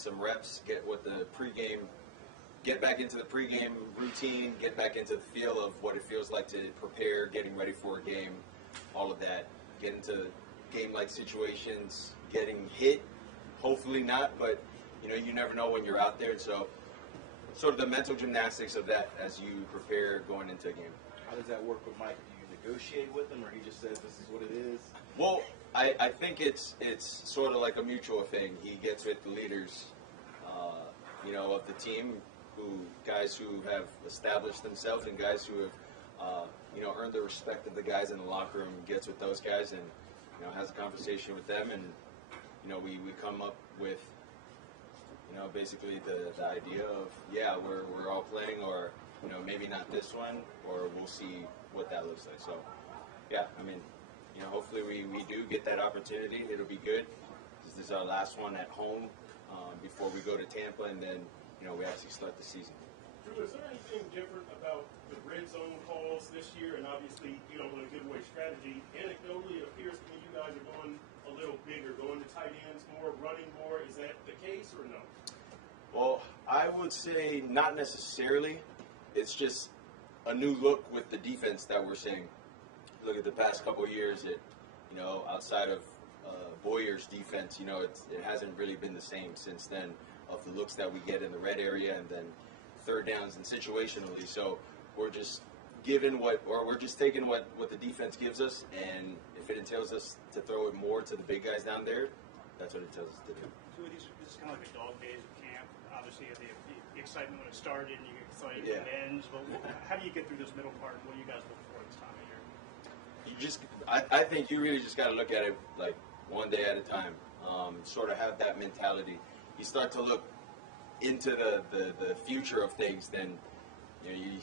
get some reps, get back into the pregame routine, get back into the feel of what it feels like to prepare, getting ready for a game, all of that. Get into game-like situations, getting hit, hopefully not, but you never know when you're out there. So sort of the mental gymnastics of that as you prepare going into a game. How does that work with Mike? Do you negotiate with him, or he just says this is what it is? Well, I think it's sort of like a mutual thing. He gets with the leaders, of the team, guys who have established themselves and guys who have, earned the respect of the guys in the locker room. Gets with those guys and has a conversation with them, and we come up with basically the idea of we're all playing, or maybe not this one, or we'll see what that looks like. So hopefully we do get that opportunity. It'll be good. This is our last one at home before we go to Tampa, and then we actually start the season. Drew, is there anything different about the red zone calls this year? And obviously, you don't want to give away strategy. Anecdotally, it appears to me you guys are going a little bigger, going to tight ends more, running more. Is that the case or no? Well, I would say not necessarily. It's just a new look with the defense that we're seeing. Look at the past couple of years. Outside of Boyer's defense, it hasn't really been the same since then, of the looks that we get in the red area and then third downs and situationally. So we're just taking what the defense gives us, and if it entails us to throw it more to the big guys down there, that's what it tells us to do. So this is kind of like a dog days of camp. Obviously, you have the excitement when it started, and you get excited when it ends. But how do you get through this middle part? What do you guys look for this time of year? I think you really just got to look at it like one day at a time. Sort of have that mentality. You start to look into the future of things, then you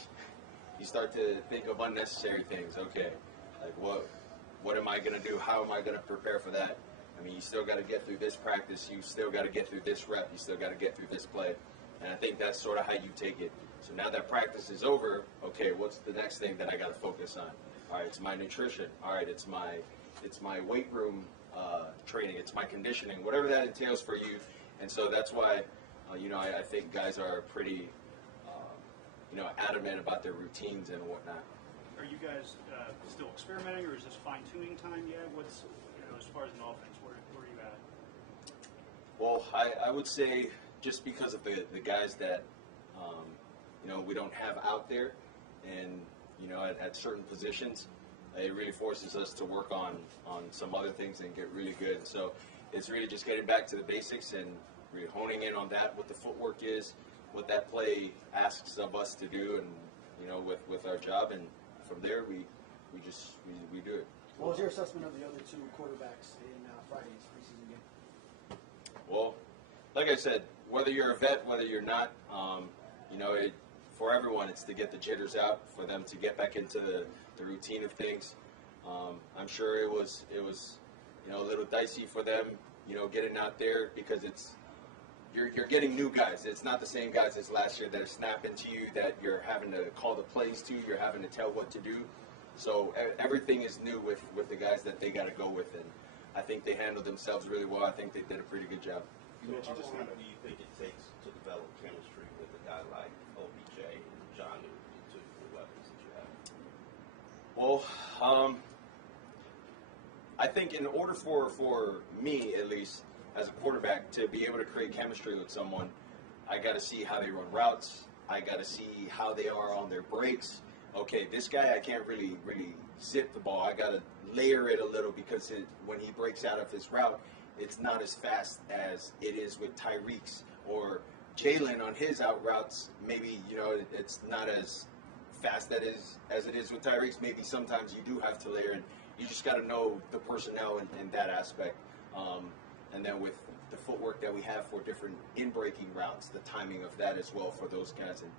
start to think of unnecessary things. Okay, like what am I going to do? How am I going to prepare for that? I mean, you still got to get through this practice. You still got to get through this rep. You still got to get through this play. And I think that's sort of how you take it. So now that practice is over, okay, what's the next thing that I got to focus on? All right, it's my nutrition. All right, it's my weight room training. It's my conditioning, whatever that entails for you. And so that's why, I think guys are pretty, adamant about their routines and whatnot. Are you guys still experimenting, or is this fine-tuning time yet? What's, as far as an offense, where are you at? Well, I would say just because of the guys that, we don't have out there, and, at certain positions, it really forces us to work on some other things and get really good. So it's really just getting back to the basics and really honing in on that, what the footwork is, what that play asks of us to do, and, with our job. And from there, we do it. What was your assessment of the other two quarterbacks in Friday's preseason game? Well, like I said, whether you're a vet, whether you're not, for everyone, it's to get the jitters out, for them to get back into the routine of things. I'm sure it was a little dicey for them, getting out there, because you're getting new guys. It's not the same guys as last year that are snapping to you, that you're having to call the plays to, you're having to tell what to do. So everything is new with the guys that they got to go with, and I think they handled themselves really well. I think they did a pretty good job. You mentioned just how do you think it takes to develop chemistry with a guy like OBJ and John, the two weapons that you have? Well, I think in order for me, at least, as a quarterback, to be able to create chemistry with someone, I got to see how they run routes. I got to see how they are on their breaks. Okay, this guy, I can't really zip the ball. I got to layer it a little, because when he breaks out of his route, it's not as fast as it is with Tyreek's or Jalen on his out routes. Maybe, it's not as fast as it is with Tyreek's. Maybe sometimes you do have to layer in. You just got to know the personnel in that aspect. And then with the footwork that we have for different in-breaking routes, the timing of that as well for those guys. And,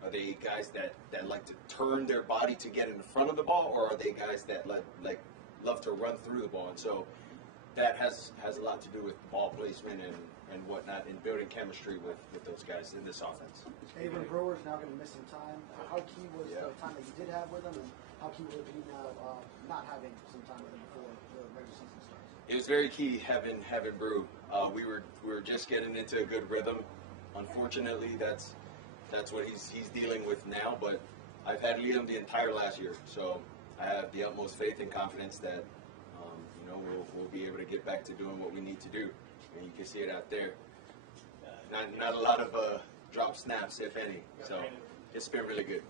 are they guys that like to turn their body to get in front of the ball, or are they guys that love to run through the ball? And so that has a lot to do with ball placement and whatnot, and building chemistry with those guys in this offense. Avon Brewer's now going to miss some time. How key was the time that you did have with him, and how key will it be now not having some time with him before the regular season starts? It was very key having Brew. We were just getting into a good rhythm. Unfortunately, that's what he's dealing with now. But I've had Liam the entire last year, so I have the utmost faith and confidence that we'll be able to get back to doing what we need to do. And you can see it out there. Not a lot of drop snaps, if any. So it's been really good.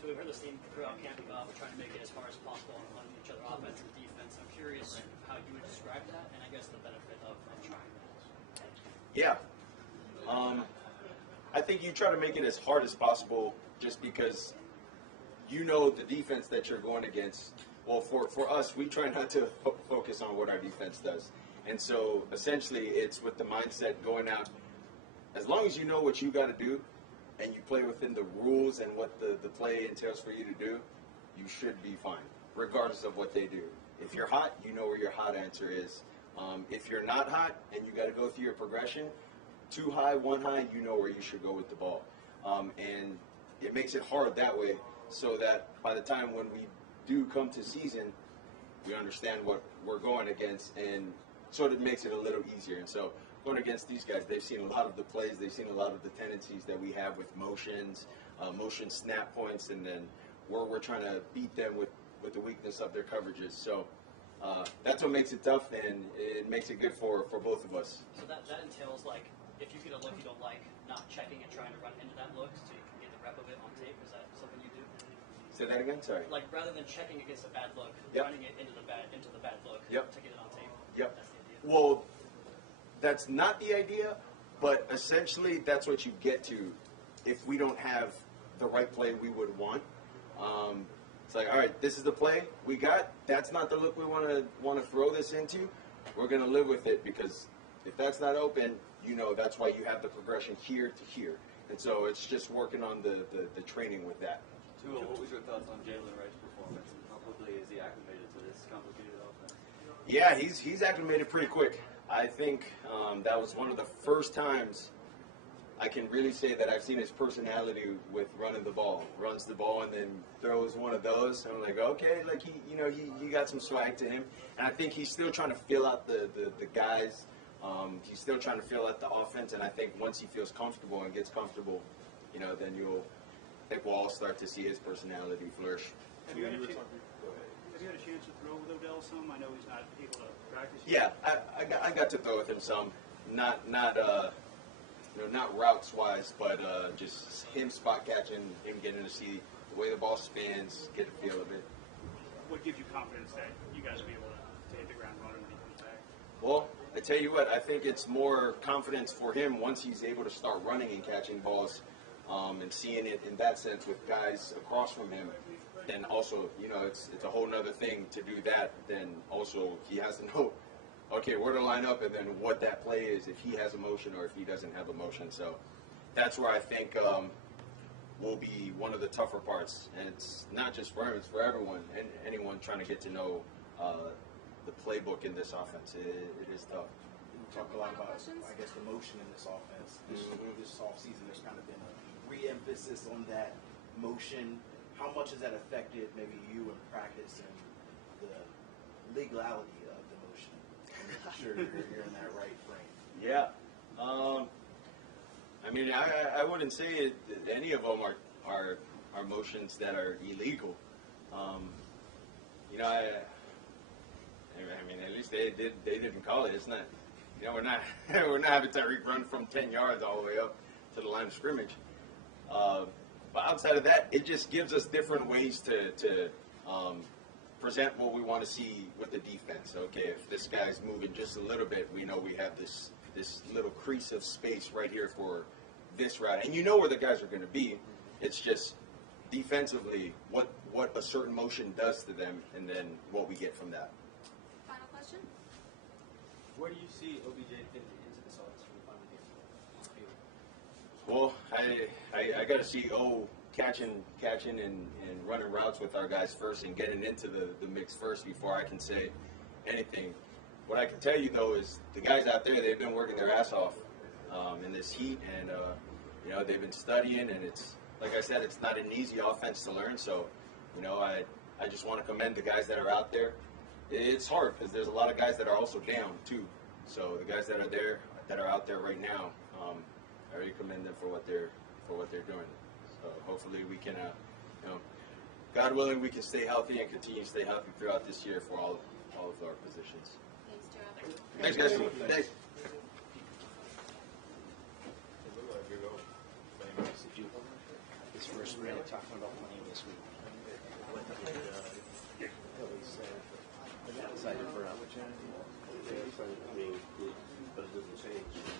So we've heard this theme throughout camp about trying to make it as hard as possible on each other, offense and defense. I'm curious how you would describe that, and I guess the benefit of trying that. Yeah. I think you try to make it as hard as possible just because you know the defense that you're going against. Well, for us, we try not to focus on what our defense does. And so essentially it's with the mindset going out, as long as you know what you got to do and you play within the rules and what the play entails for you to do, you should be fine, regardless of what they do. If you're hot, you know where your hot answer is. If you're not hot and you got to go through your progression, 2 high, 1 high, you know where you should go with the ball. And it makes it hard that way so that by the time when we do come to season, we understand what we're going against, and sort of makes it a little easier. And so going against these guys, they've seen a lot of the plays, they've seen a lot of the tendencies that we have with motions, motion snap points, and then we're trying to beat them with the weakness of their coverages. So that's what makes it tough, and it makes it good for both of us. So that entails, like, if you get a look you don't like, not checking and trying to run into that look so you can get the rep of it on tape. Is that something you do? Say that again, sorry. Like, rather than checking against a bad look, Yep. running it into the bad look Yep. to get it on tape. Yep. That's the idea. Well, that's not the idea, but essentially that's what you get to if we don't have the right play we would want. It's like, all right, this is the play we got. That's not the look we want to throw this into. We're going to live with it, because if that's not open, that's why you have the progression here to here. And so it's just working on the training with that. Tua, what was your thoughts on Jalen Wright's performance, and how quickly is he acclimated to this complicated offense? Yeah, he's acclimated pretty quick. I think that was one of the first times I can really say that I've seen his personality with running the ball. Runs the ball and then throws one of those. And I'm like, okay, like he got some swag to him. And I think he's still trying to feel out the guys. He's still trying to feel out the offense. And I think once he feels comfortable and gets comfortable, then I think we'll all start to see his personality flourish. Have you had a chance to throw with Odell some? I know he's not able to practice. Yeah, I got to throw with him some. Not routes wise, but just him spot catching, him getting to see the way the ball spins, get a feel of it. What gives you confidence that you guys will be able to hit the ground running when he comes back? Well, I tell you what, I think it's more confidence for him once he's able to start running and catching balls, and seeing it in that sense with guys across from him. Then also, it's a whole nother thing to do that. Then also he has to know, okay, where to line up and then what that play is, if he has a motion or if he doesn't have a motion. So that's where I think will be one of the tougher parts. And it's not just for him, it's for everyone and anyone trying to get to know the playbook in this offense. It is tough. We talk a lot about, I guess, the motion in this offense. This offseason, there's kind of been a re-emphasis on that motion. How much has that affected maybe you in practice and the legality of the motion? I'm sure you're in that right frame. Yeah. I mean, I wouldn't say any of them are motions that are illegal. I mean, at least they didn't call it. It's not, we're not having Tyreek run from 10 yards all the way up to the line of scrimmage. But outside of that, it just gives us different ways to present what we want to see with the defense. Okay, if this guy's moving just a little bit, we know we have this little crease of space right here for this route. And you know where the guys are going to be. It's just defensively what a certain motion does to them and then what we get from that. Final question? Where do you see OBJ fitting into this offense when we finally get to it? Well, I got to see catching and running routes with our guys first and getting into the mix first before I can say anything. What I can tell you, though, is the guys out there, they've been working their ass off in this heat, and they've been studying, and it's, like I said, it's not an easy offense to learn. So, I just want to commend the guys that are out there. it's hard because there's a lot of guys that are also down too. So the guys that are out there right now, I really commend them for what they're doing. So hopefully we can, God willing, we can stay healthy and continue to stay healthy throughout this year for all of our positions. Thanks, Thanks, guys. Thanks. His first really talking about playing this week. Excited for opportunity. I mean, but it doesn't change.